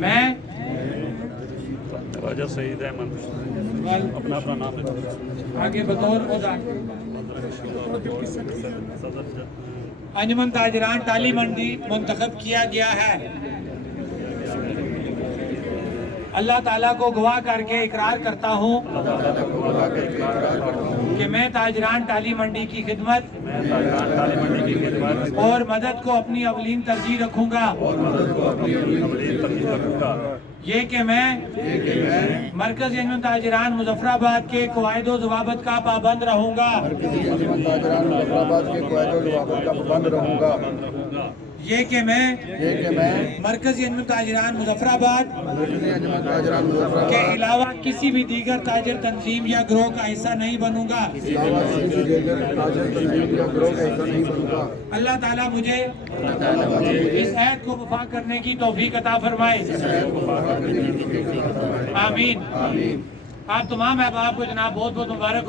میں راجہ سعید احمد اپنا نام آگے بطور انجمن تاجران ٹالی منڈی منتخب کیا گیا ہے، اللہ تعالیٰ کو گواہ کر کے اقرار کرتا ہوں کہ میں تاجران ٹالی منڈی کی خدمت اور مدد کو اپنی اولین ترجیح رکھوں گا، یہ کہ میں مرکزی انجمن تاجران مظفر آباد کے قواعد و ضوابط کا پابند رہوں گا، یہ کہ میں مرکزی انجمن تاجران مظفر آباد کے علاوہ کسی بھی دیگر تاجر تنظیم یا گروہ کا حصہ نہیں بنوں گا۔ اللہ تعالیٰ مجھے اس عہد کو وفا کرنے کی توفیق عطا فرمائے، آمین۔ آپ تمام احباب کو جناب بہت بہت مبارک